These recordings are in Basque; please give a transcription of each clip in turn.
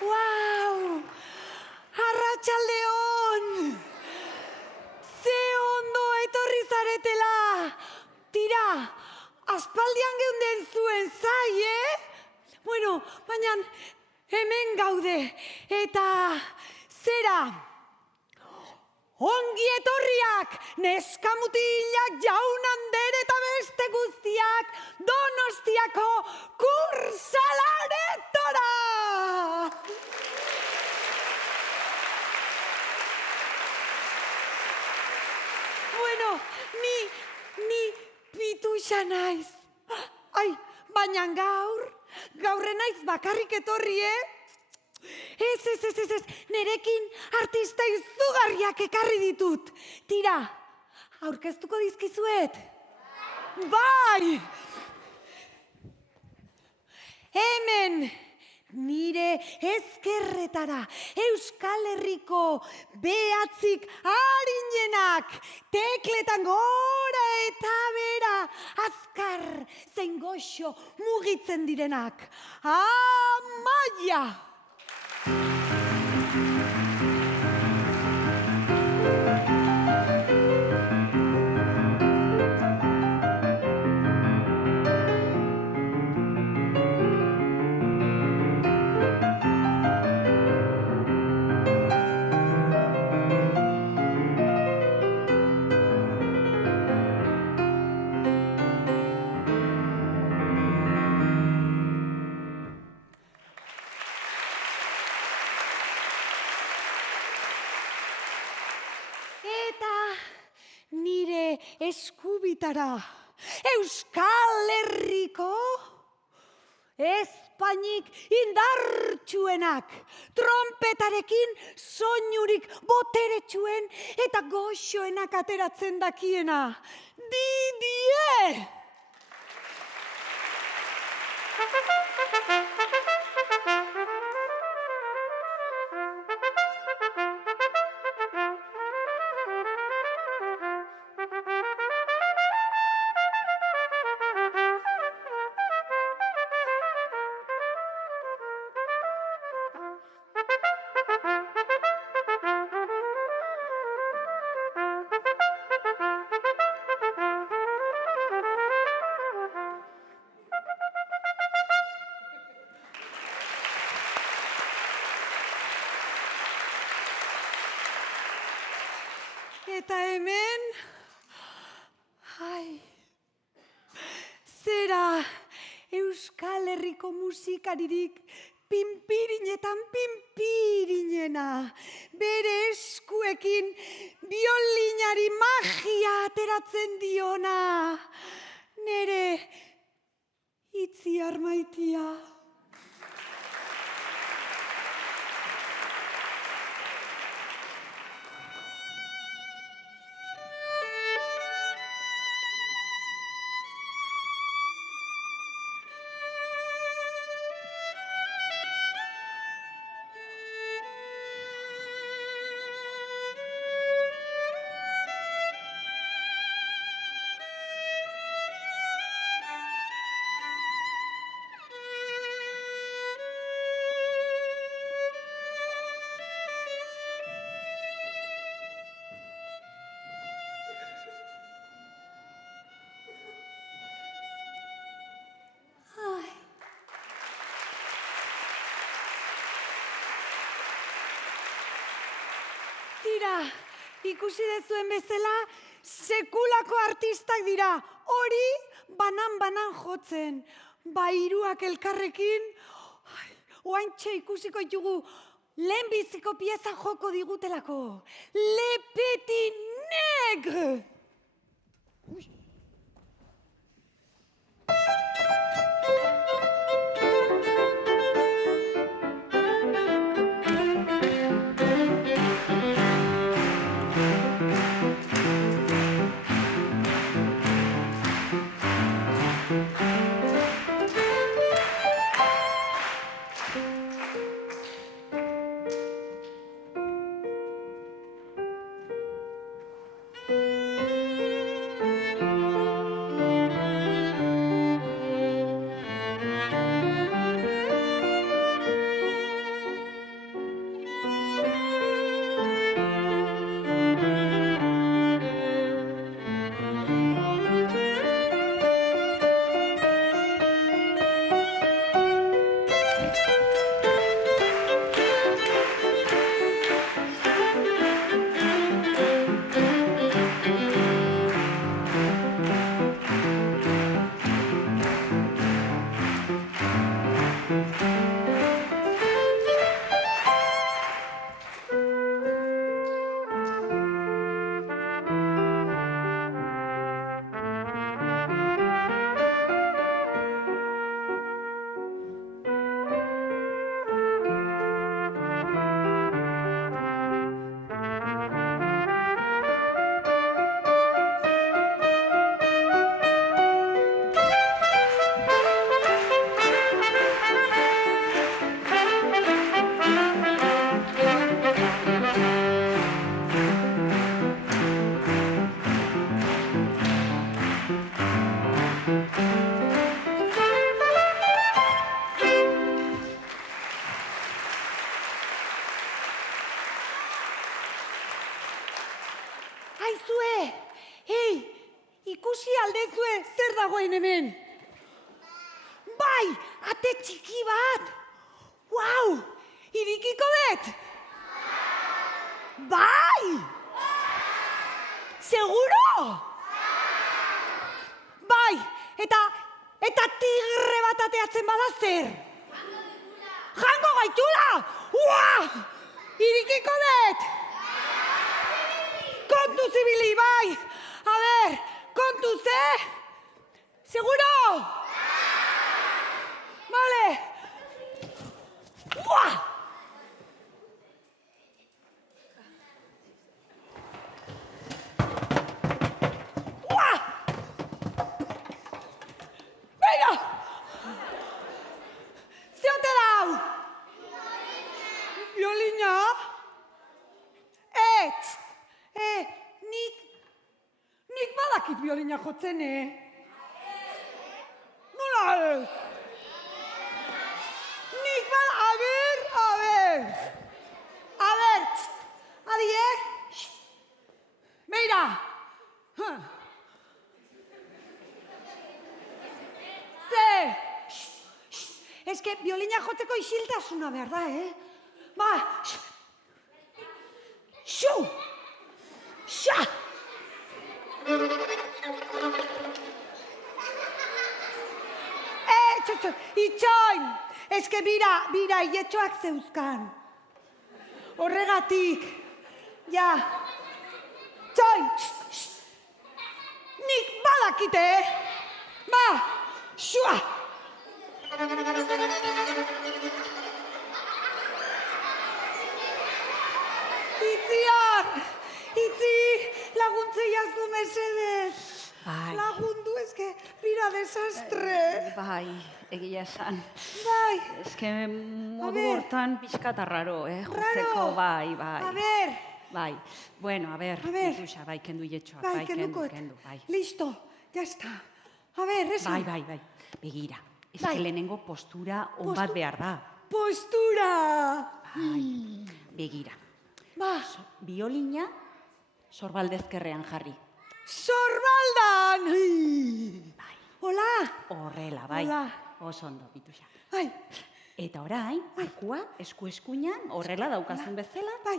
Wow! Arratsaldeon! Ze ondo etorri zaretela! Tira, aspaldian geunden zuen zai, Bueno, baina hemen gaude, eta zera? Ongi etorriak, neskamutilak, jaun-ander eta beste guztiak, Donostiako kursalaretora! Bueno, ni pituxa naiz. Ai, baina gaur naiz bakarrik etorri, Ez, nerekin artista izugarriak ekarri ditut. Tira, aurkeztuko dizkizuet? Bai! Hemen, nire ezkerretara, Euskal Herriko behatzik arinenak, tekletan gora eta bera, azkar zein goxo mugitzen direnak. Amaia! Nire eskubitara, Euskal Herriko Espainik indartsuenak, trompetarekin soinurik boteretsuen eta goxoenak ateratzen dakiena. Didier! Eta hemen, zera Euskal Herriko musikaririk pinpirinetan pinpirinena, bere eskuekin biolinari magia ateratzen diona, nere Itziar Maitia. Tira, ikusi dezuen bezala, sekulako artistak dira, hori banan jotzen. Hiruak elkarrekin, oaintxe ikusiko ditugu, lehenbiziko pieza joko digutelako. Le Petit Negre! Aizue, ikusi aldezue zer dagoen hemen. Bai, ate txiki bat. Wow, irikiko dut? Bai! Seguro? Bai, eta tigre bat ateatzen bada zer? Jango gaitula! Ua! Irikiko dut! Kontuz ibili, bai! A ber, kontuz, Seguro? Vale! Ua! Ua! Venga! Zeote dau? Violina? Nik badakit violina jotzen, Nola ez? Nik a ber. Adi, Beira. Ez que violina jotzeko isiltasuna behar da, Ba, Xu! Xa! Itxoin! Ez que bira, ietxoak zeuzkan. Horregatik. Ja. Txoin! Nik badakite, Ba, xua! Itzi, laguntzei aztu mesedez. Bai. Lagundu, eske, bira desastre. Bai, egia esan. Bai. Eske modu hortan pixkat arraro, Raro. Jotzeko, bai. A ber. Bai, bueno, a ber, Ituxa, bai, kendu ietxoak, bai, kendu, bai. Listo, ya está. A ber, esan. Bai, begira. Eske lehenengo postura on bat behar da. Postura! Bai, begira. Ba, Biolina sorbaldezkerrean jarri. sorbaldan! Bai. Hola! Horrela, bai. Hola. Oso ondo, Ituxa. Bai, Eta orain, arkua eskuinan horrela daukazun bezala, bai,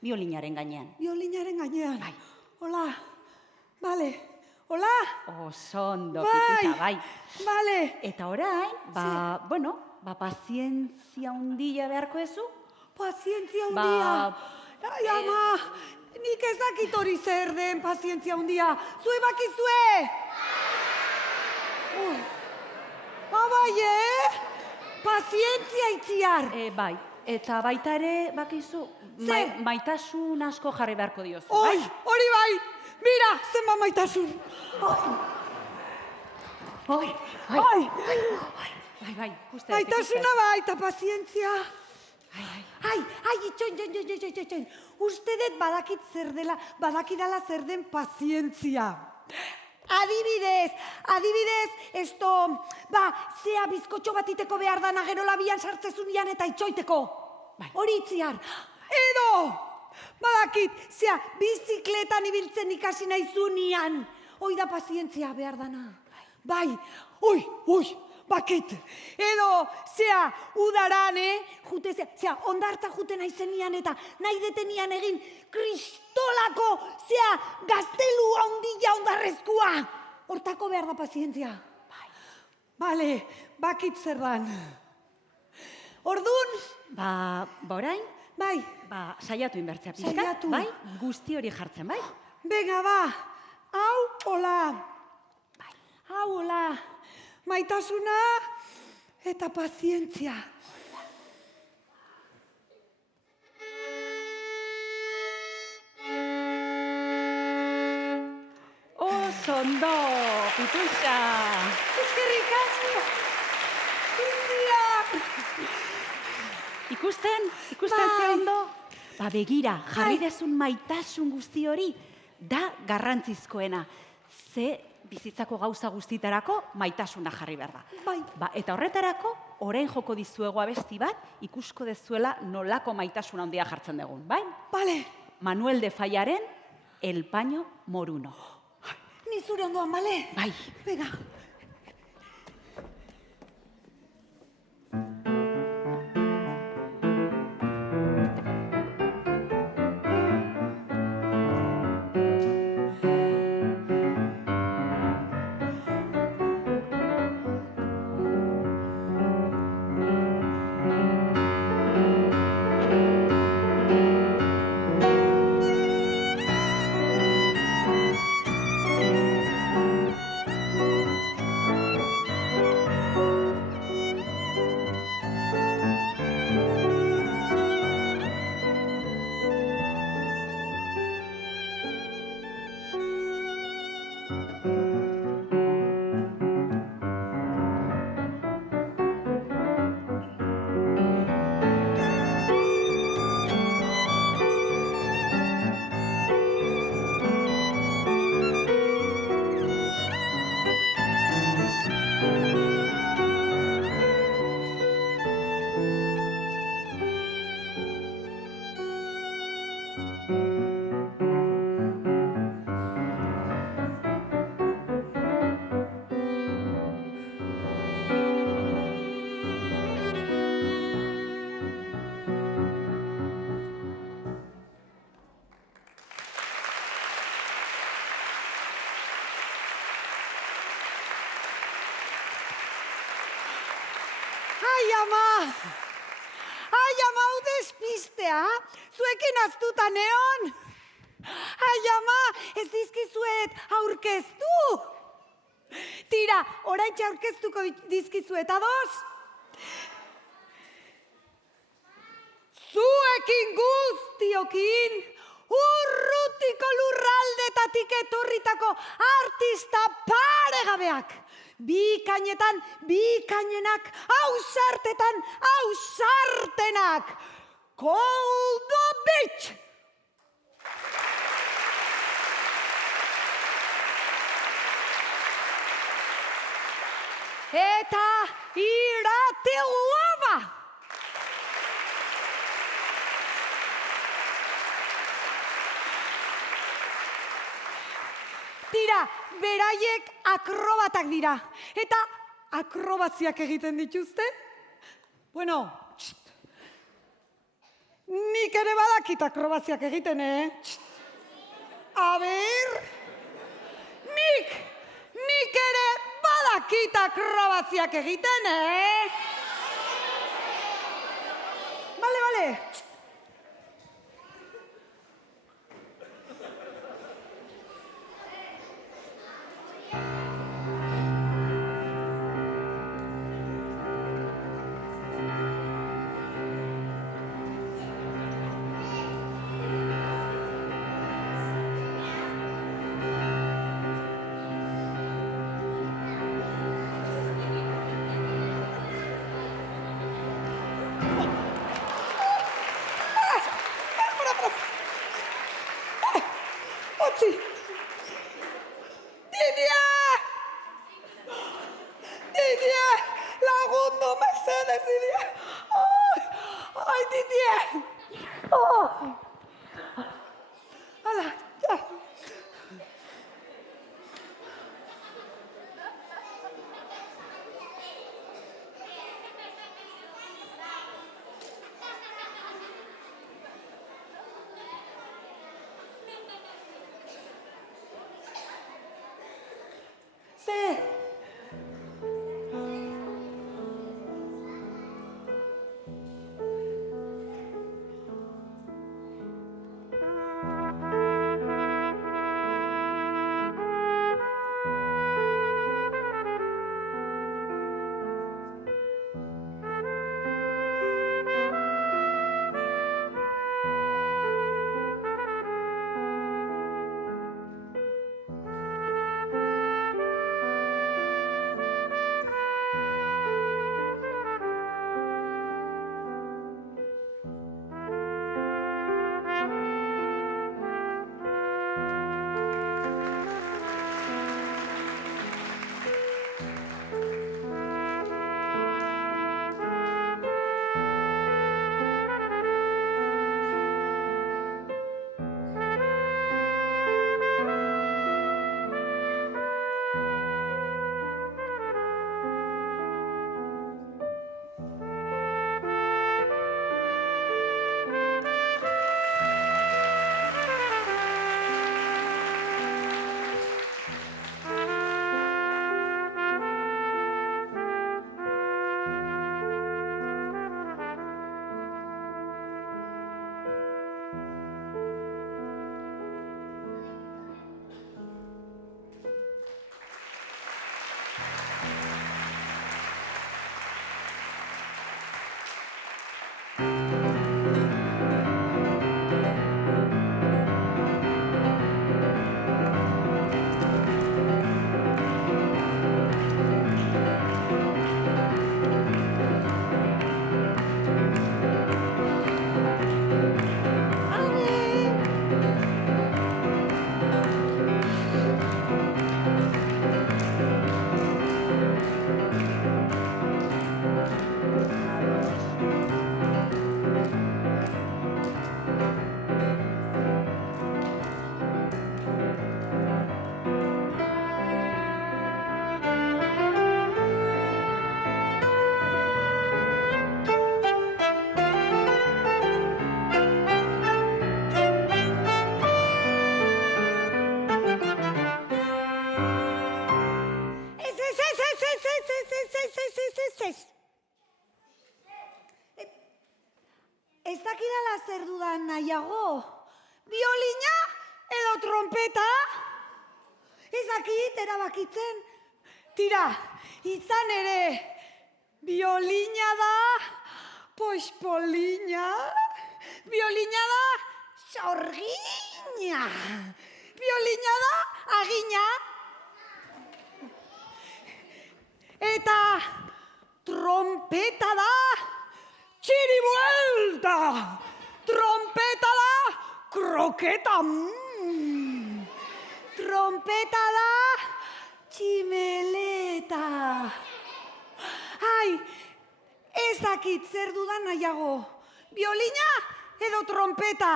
biolinaren gainean. violinaren gainean. Bai. Hola, vale. Hola! Oso ondo, Ituxa, bai. Vale. Eta orain, pazientzia handia beharko ezu? Pazientzia handia. Ai, ama, nik ez dakit hori zer den pazientzia handia. Zue bakizue! Bai, Pazientzia itziar. Bai, eta baita ere, bakizu, maitasun asko jarri beharko diozu, Oi, bai? hori bai! Mira, zenba maitasun. Bai, ikusten. Maitasuna bai, eta pazientzia. Ai. Itxoin. Uste dut badakidala zer den pazientzia. Adibidez, zea bizkotxo bat iteko behar dana gero labian sartzezunian eta itxoiteko. Hori itziar. Edo, badakit, zea bizikletan ibiltzen ikasi naizunian. Hoi da pazientzia behar dana. Bai, bakit. Edo, zea, udaran, zea, ondartza jute naizenian eta nahi detenian egin kristolako, zea, gaztelu handia ondarrezkoa. Hortako behar da pazientzia. Bale, bakit zer dan. Ordun? Orain? Bai. Saiatu inbertzea pixka, Saiatu. bai? Guzti hori jartzen, bai? Venga, hau, hola. Hau, hola. Maitasuna eta pazientzia. Oso ondo, Ituxa. Eskerrik asko. Ikusten ze ondo? Begira, jarri dezun maitasun guzti hori da garrantzizkoena. Ze bizitzako gauza guztitarako maitasuna jarri behar da. Bai. Eta horretarako, orain joko dizuego abesti bat, ikusko dezuela nolako maitasuna handia jartzen dugun, bai? Bale. Manuel de Fallaren, el paño moruno. Ni zure ondoan, bale? Bai. Venga. Ai, ama! Ai, ama, hau despistea! Zuekin aztuta neon! Ai, ama, ez dizkizuet aurkeztu! Tira, oraintxe aurkeztuko dizkizuet, ados? Zuekin guztiokin, urrutiko lurraldetatik etorritako artista paregabeak! Bikainetan, bikainenak, ausartetan, ausartenak! Koldo Beach! Eta Irati Lava! Tira, beraiek akrobatak dira. Eta akrobaziak egiten dituzte? Bueno, nik ere badakit akrobaziak egiten, A ber, nik ere badakit akrobaziak egiten, Bale. Otzi! Didier! Lagundu, mesedez, Didier! Ai, Didier! Hala, ja. Ze! zer dudan nahiago? Biolina edo trompeta? Ezakit, erabakitzen. Tira, izan ere, biolina da, poispolina, biolina da, sorgina, biolina da, agina, eta trompeta da, txiribuelta, trompeta da, kroketa, trompeta da, tximeleta. Ai, ez dakit zer dudan nahiago, biolina edo trompeta.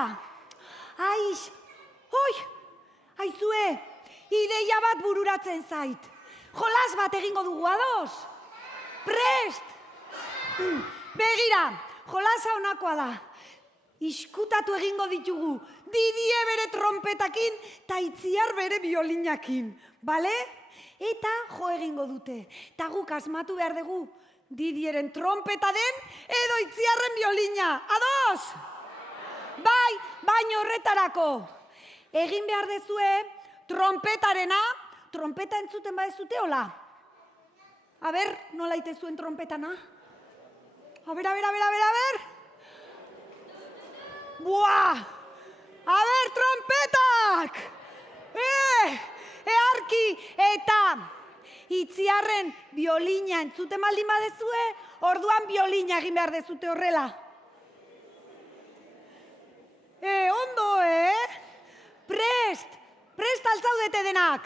Aix, aizue, ideia bat bururatzen zait. Jolas bat egingo dugu ados. Prest! Begira, jolasa honakoa da. Iskutatu egingo ditugu, Didie bere trompetakin, ta Itziar bere biolinakin, bale? Eta jo egingo dute. Ta guk asmatu behar dugu, Didieren trompeta den, edo Itziarren biolina. Ados! Bai, baino horretarako. Egin behar dezue, trompetarena, trompeta entzuten badezute, hola? A ber, nola ite zuen trompetana? A ber. Buah! A ber, trompetak! Earki eta Itziarren biolina entzuten baldin badezue, orduan biolina egin behar dezute horrela. Ondo, Prest altzaudete denak.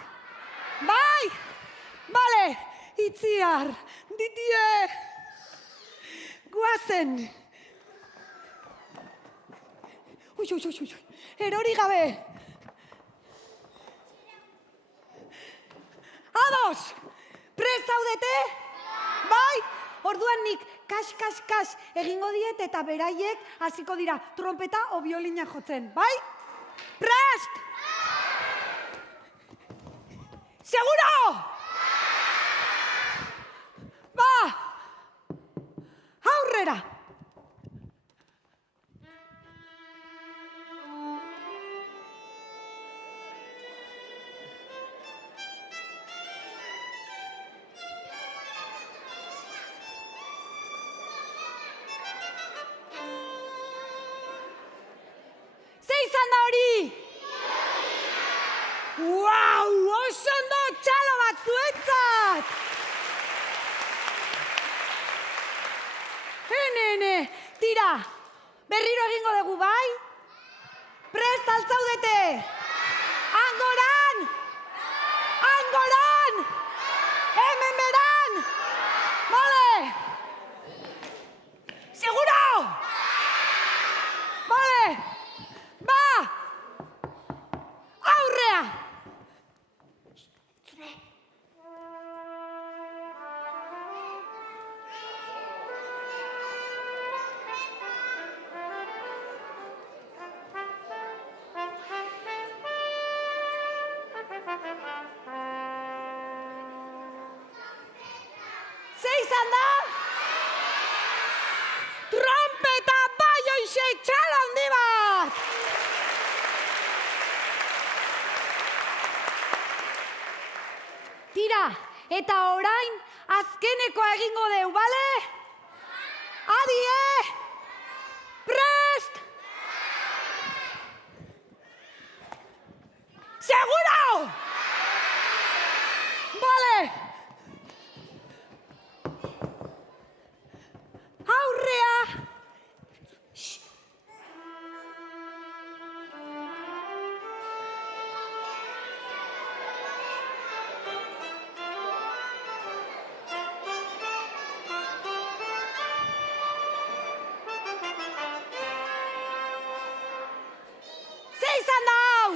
Bai? Bale, Itziar, Didie, guazen. Erori gabe. Ados, prest zaudete? Bai? Orduan nik kas egingo diet eta beraiek hasiko dira trompeta o biolina jotzen. Bai? Prest! Seguro! Ba! Aurrera! Izan da hori? Wow, oso ondo txalo bat zuentzat! Tira, berriro egingo dugu, bai? Prest altzaudete! Angoran! Hemen beran! Bale! Seguro! Bale! Ba! Aurrea! Ze izan da? Trompeta bai hoixe txalo handi bat! Tira, eta orain azkenekoa egingo deu, bale? Adie! Prest! Seguro! Bale! Aurrea! Izan da hau!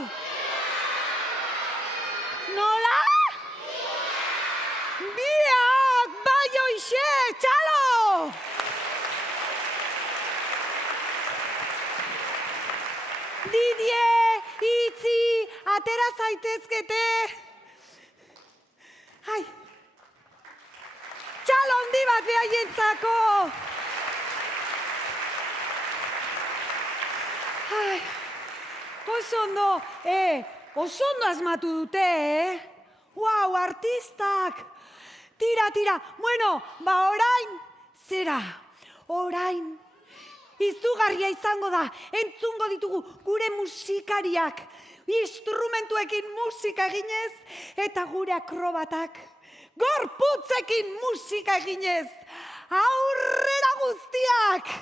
Nola? Biak bai hoixe, txalo! Didie, Itzi, atera zaitezkete! Ai! Txalo handi bat behaientzako! Ai, oso ondo asmatu dute, Wow, artistak! Tira, bueno, orain, zera, orain, izugarria izango da, entzungo ditugu gure musikariak, instrumentuekin musika eginez, eta gure akrobatak, gorputzekin musika eginez, aurrera guztiak!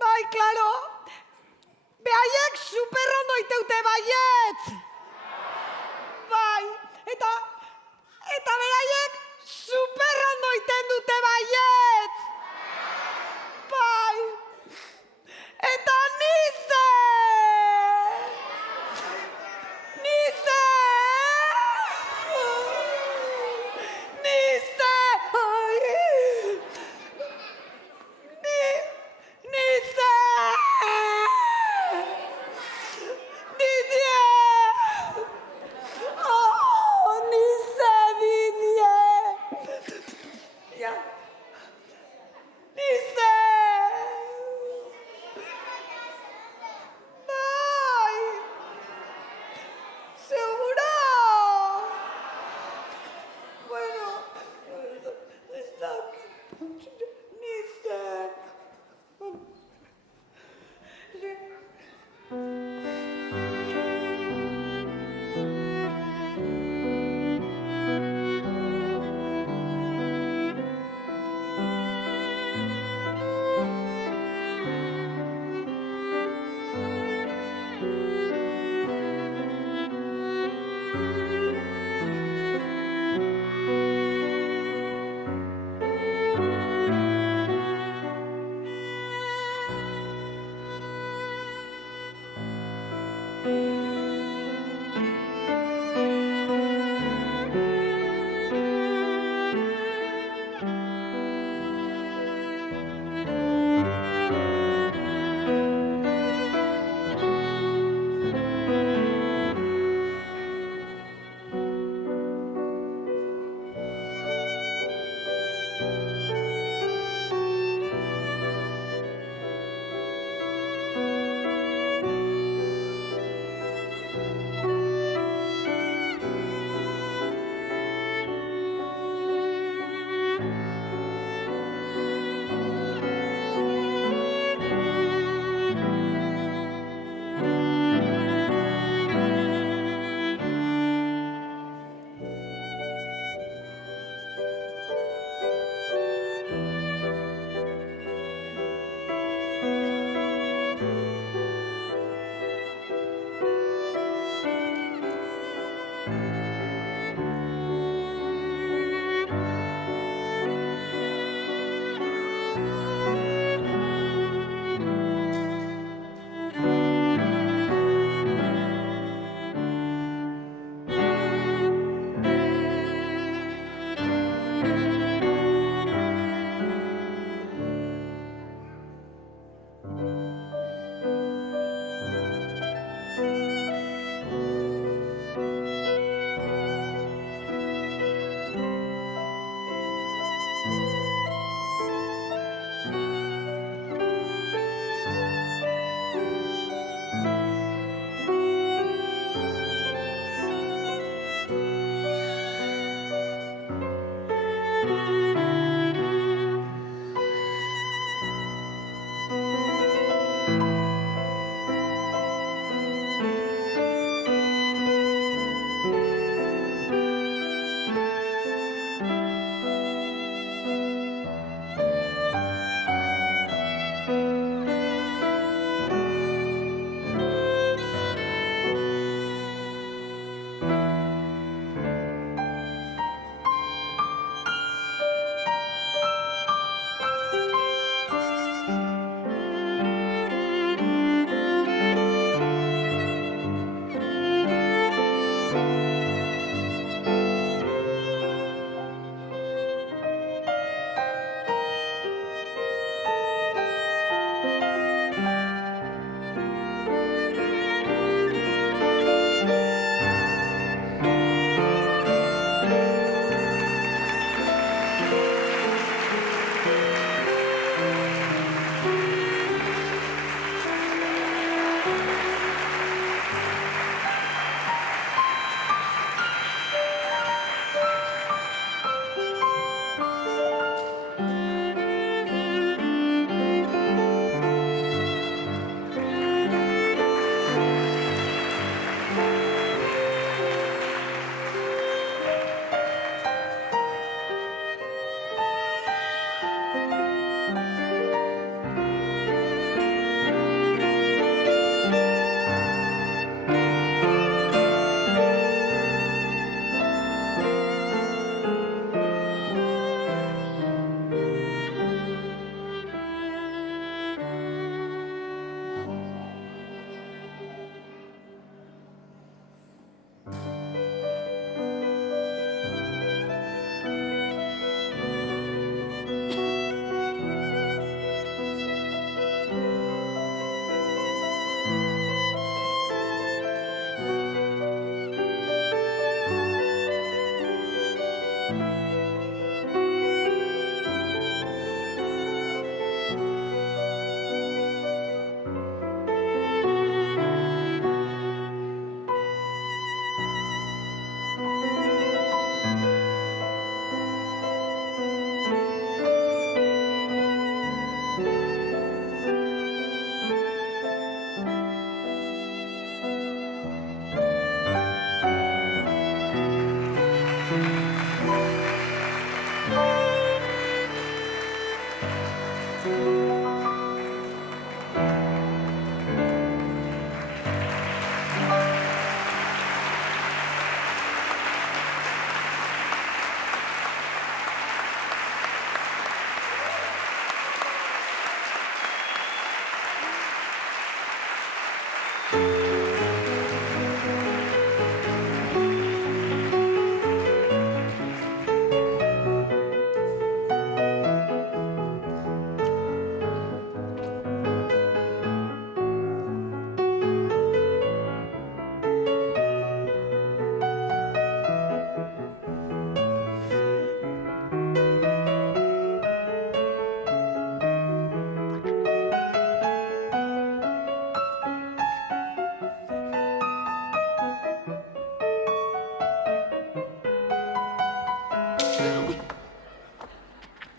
Bai, klaro, behaiek superrondo iteute baiet! Bai, eta beraiek superrondo iten dute baiet! Bai, eta nize! Nize! Nize! Nize! Didier!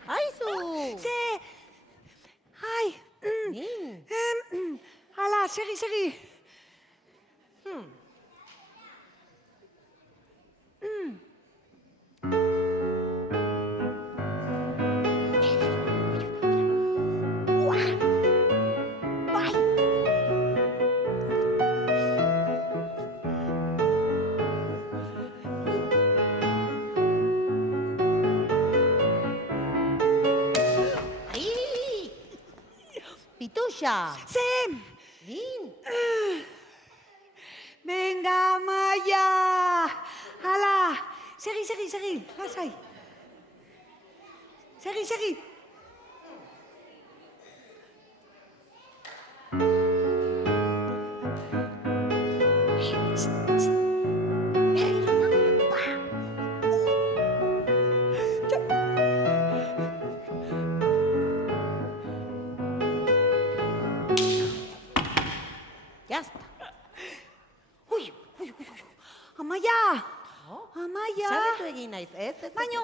Aizu! Ze... Ai... Hala, segi. Bai! Ai! Pituxa! Ze... Din! Venga, Amaia! Hala! Segi, lasai. Segi. Ya está. Ui. Amaia! Oh, Amaia! Sarretu egin naiz, ez? Baino,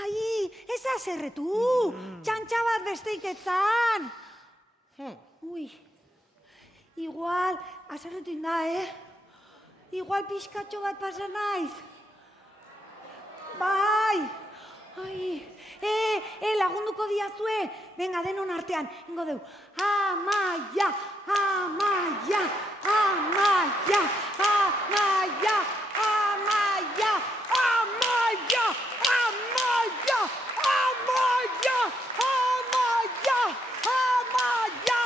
ai, ez azerretu. Txantxa bat besteik etzan. Ui, igual, azerretu inda, Igual pixkatxo bat pasa naiz. Bai. Ai, lagunduko diazue. Venga, denon artean, ingo deu. Amaia, Amaia, Amaia, Amaia, Amaia, Amaia, Amaia, Amaia, Amaia, Amaia,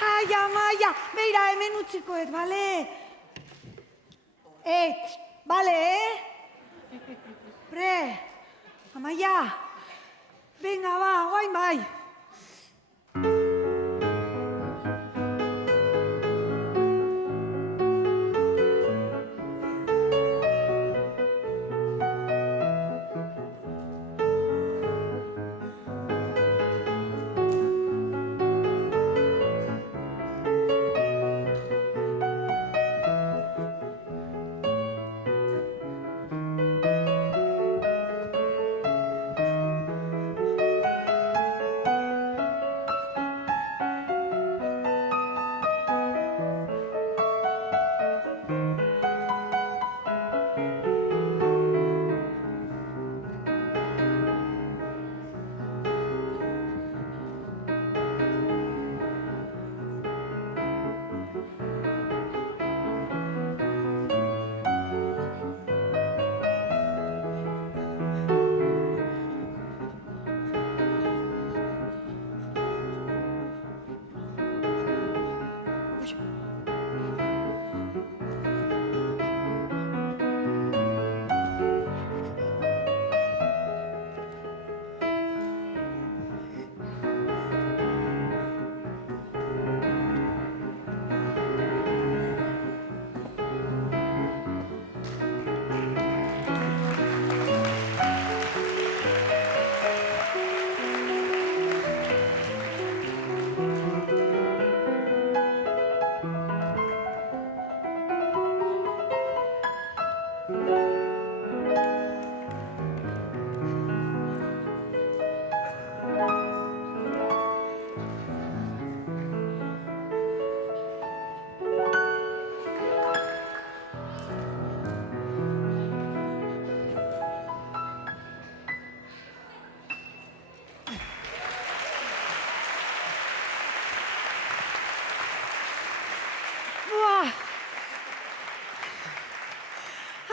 Ai, Amaia, beira, hemen utzikoet, bale? Bale, Pre, Amaia, venga, ba, guain bai.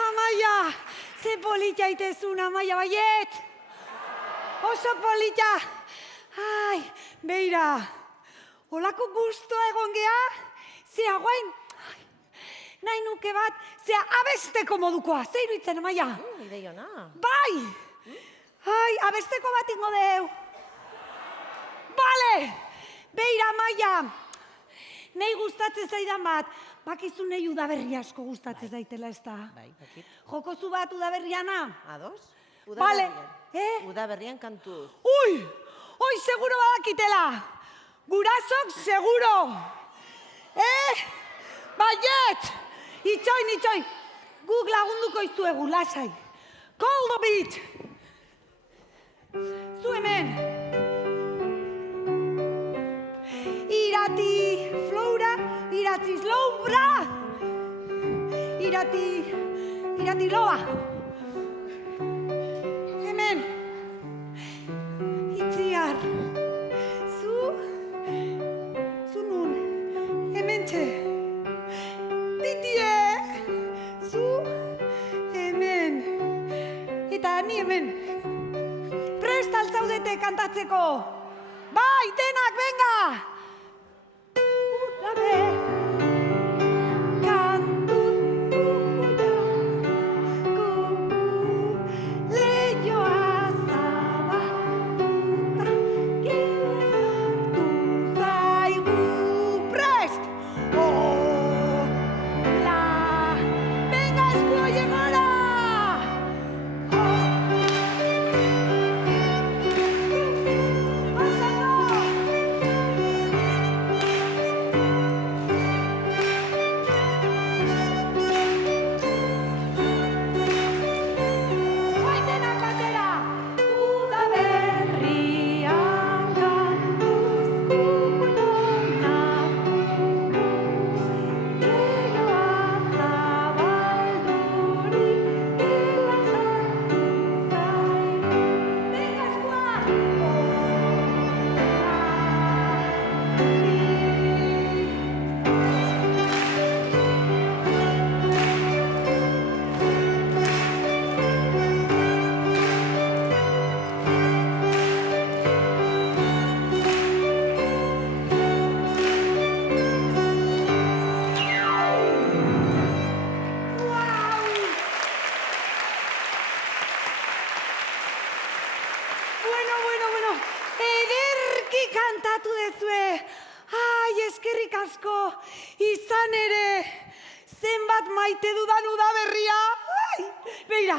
Amaia, ze polita itezun, Amaia, baiet! Oso polita! Ai, beira, holako guztua egon gea, zea guain, nahi nuke bat, zea abesteko modukoa, ze iruditzen, Amaia? Idei ona. Bai! Ai, abesteko bat ingo deu. Bale! Beira, Amaia, nahi gustatzen zaidan bat, bakizu nahi udaberri asko gustatzen zaitela ez da. Bai, bakit. Jokozu bat udaberriana? Ados? Bale, Udaberrian kantuz. Ui, seguro badakitela. Gurasok seguro. Baiet, Itxoin. Guk lagunduko izuegu, lasai. Call the beat. Zu hemen. Irati flora, irati slowbra. Irati loa. Hemen. Itziar. Zu nun. Hemen txe. Titie. Zu hemen. Eta ni hemen. Prest altzaudete kantatzeko. Bai, denak, venga! Utabe. Kantu zukuia. Kuku. Leioa zabalduta. Gertu zaigu. Prest! Hola. Venga, esku oien gora! Bueno. Ederki kantatu dezue. Ai, eskerrik asko. Izan ere, zenbat maite dudan udaberria. Ai, beira,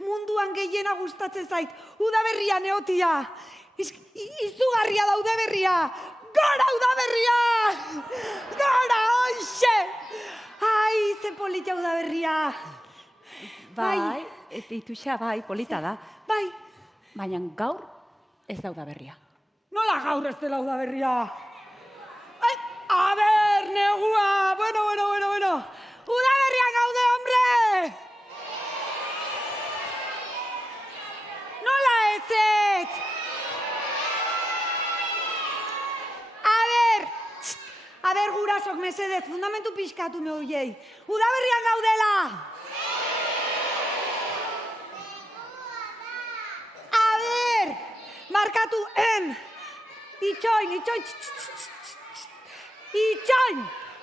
munduan gehiena gustatzen zait. Udaberria neotia. Izugarria da udaberria. Gora udaberria! Gora, oixe! Ai, ze polita udaberria. Bai, Ituxa, bai, polita da. Bai. Baina gaur ez da udaberria. Nola gaur ez dela udaberria? Ai, a ber, negua! Bueno. Udaberria gaude, hombre! Nola ez ez? A ber, gurasok mesedez, fundamentu pixkatu me hoiei. Udaberrian gaudela! Markatu, itxoin,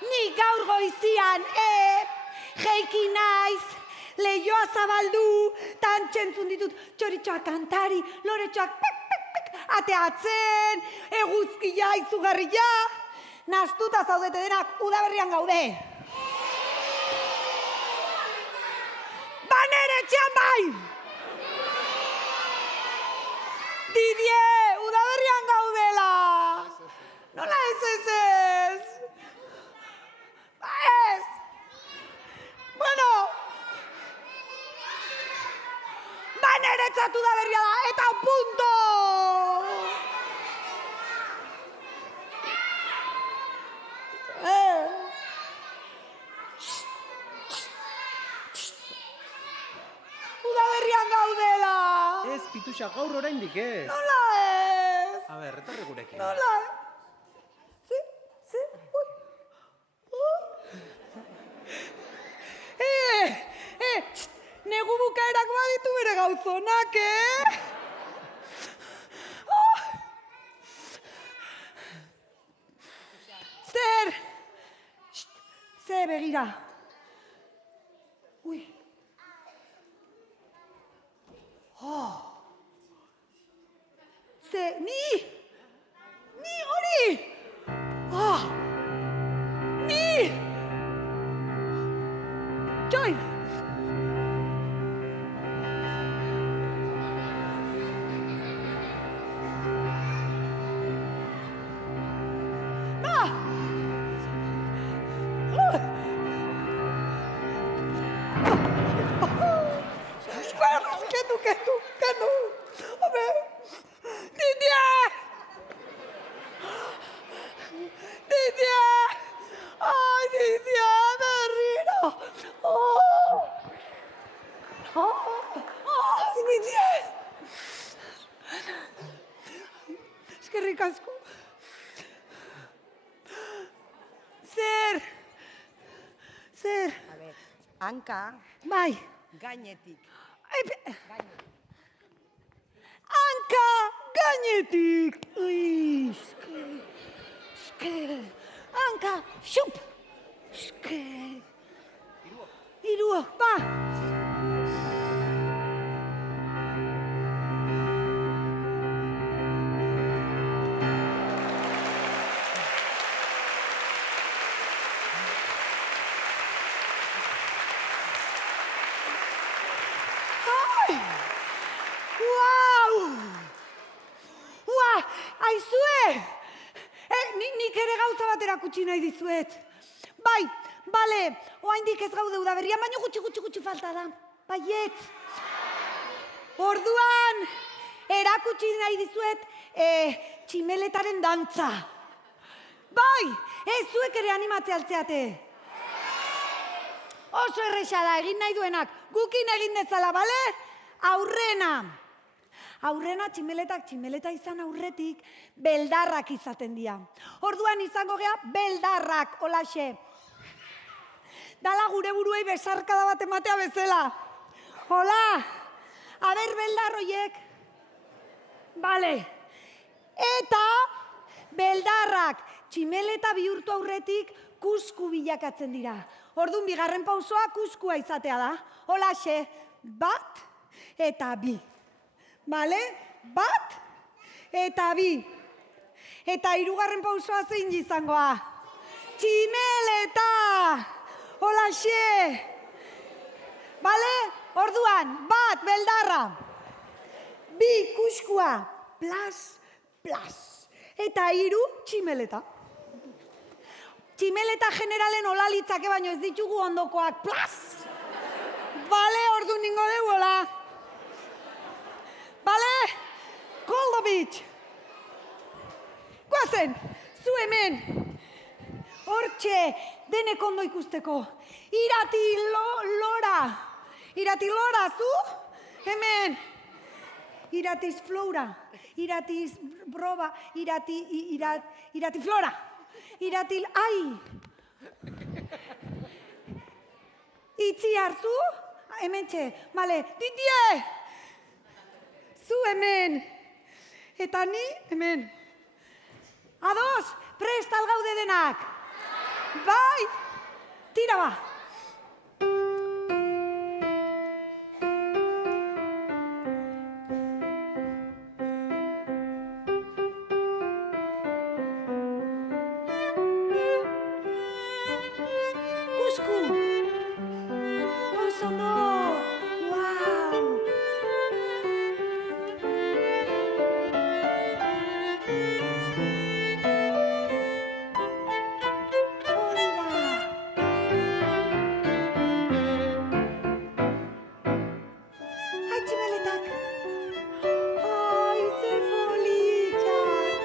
ni gaur goizian, jeiki naiz, leioa zabaldu, tantxentzun ditut, txoritxoak kantari, loretxoak pek, ateatzen, eguzkia izugarria, nastuta zaudete denak, udaberrian gaude. Banere etxean bai! Didier, udaberrian gaudela! Nola ez? Ez! Bueno! Baneretzat udaberria da, eta punto! Udaberrian gaudela! Ez, Pituxa, gaur oraindik ez. Nola ez? A ber, etorri gurekin. Nola? Zi? Ui. Negu bukaerak baditu bere gauzonak, Zer? Zer, begira. Ui. Ze, ni hori! Ni! Join! Zer? A ber, hanka Bai. gainetik. Hanka gainetik. Ui, eske. Hanka, xup. Eske. Hiruo, ba. Guau! Aizue! Nik ere gauza bat erakutsi nahi dizuet. Bai, bale, oraindik ez gaude udaberrian, baina gutxi falta da. Baiet. Orduan, erakutsi nahi dizuet tximeletaren dantza. Bai, ez zuek ere animatzea altzeate. Oso erresa da, egin nahi duenak. Gukin egin dezala, bale? Aurrena. Aurrena tximeleta izan aurretik, beldarrak izaten dira. Orduan izango gea, beldarrak, holaxe. Dala gure buruei besarkada bat ematea bezala. Hola, aber beldar hoiek. Bale. Eta beldarrak tximeleta bihurtu aurretik kusku bilakatzen dira. Orduan bigarren pausoa kuskua izatea da. Holaxe, bat eta bi. Bale? Bat eta bi. Eta hirugarren pausoa zein izangoa? Tximeleta! Holaxe! Bale? Orduan, bat, beldarra. Bi, kuskua. Plas, plas. Eta hiru, tximeleta. Tximeleta generalen olalitzake baino ez ditugu ondokoak. Plas! Bale, orduan ningo dugu, hola. Bale? Koldo bitx! Guazen, zu hemen. Hortxe, denek ondo ikusteko. Irati lora. Irati lora, zu? Hemen. Iratiz flora. Iratiz broba. Irati flora. Iratil, ai. Itzi hartu? Hemen txe. Bale, ditie! Zu hemen. Eta ni hemen. Ados, prest algaude denak. Bai, tira ba. Kusku. Oso ondo. Wow. Hori da. Ai, tximeletak. Ai, ze politxak.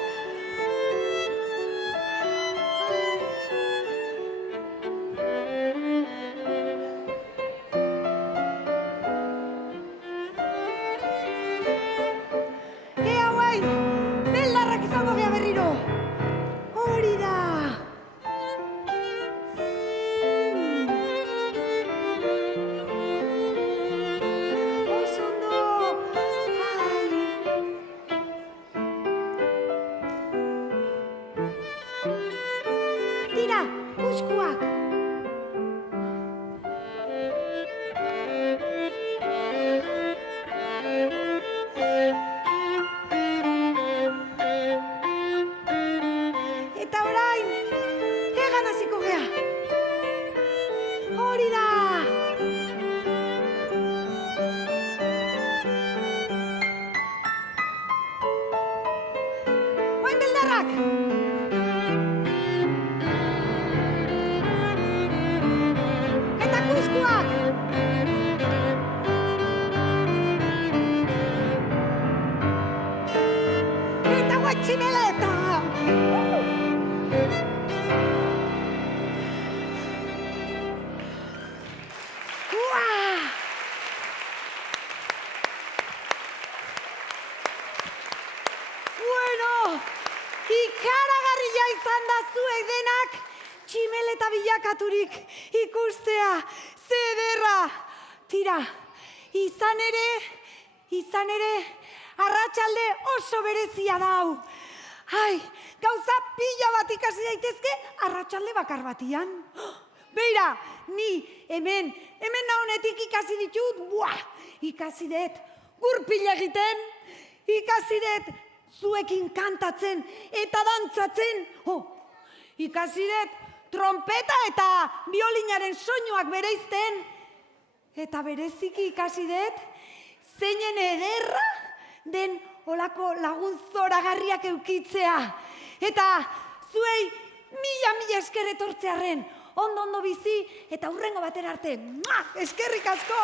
Hauei, beldarrak izango gea berriro. Hori da. Oso ondo. Ai. Tira, kuskuak. Eta orain, hegan hasiko gea. Hori da. Oain beldarrak. Eta kuskuak. Eta guai tximeleta. Ua! Bueno, ikaragarria izan da zuek denak tximeleta bilakaturik ikustea, ze ederra. Tira, izan ere, arratsalde oso berezia dau. Ai, gauza pila bat ikasi daitezke arratsalde bakar batian. Beira, ni hemen nahonetik ikasi ditut, ikasi dut gurpil egiten, ikasi dut zuekin kantatzen eta dantzatzen, ikasi dut trompeta eta biolinaren soinuak bereizten, eta bereziki ikasi dut zeinen ederra den olako lagun zoragarriak eukitzea. Eta zuei mila esker etortzearren, ondo bizi eta hurrengo batera arte. Eskerrik asko!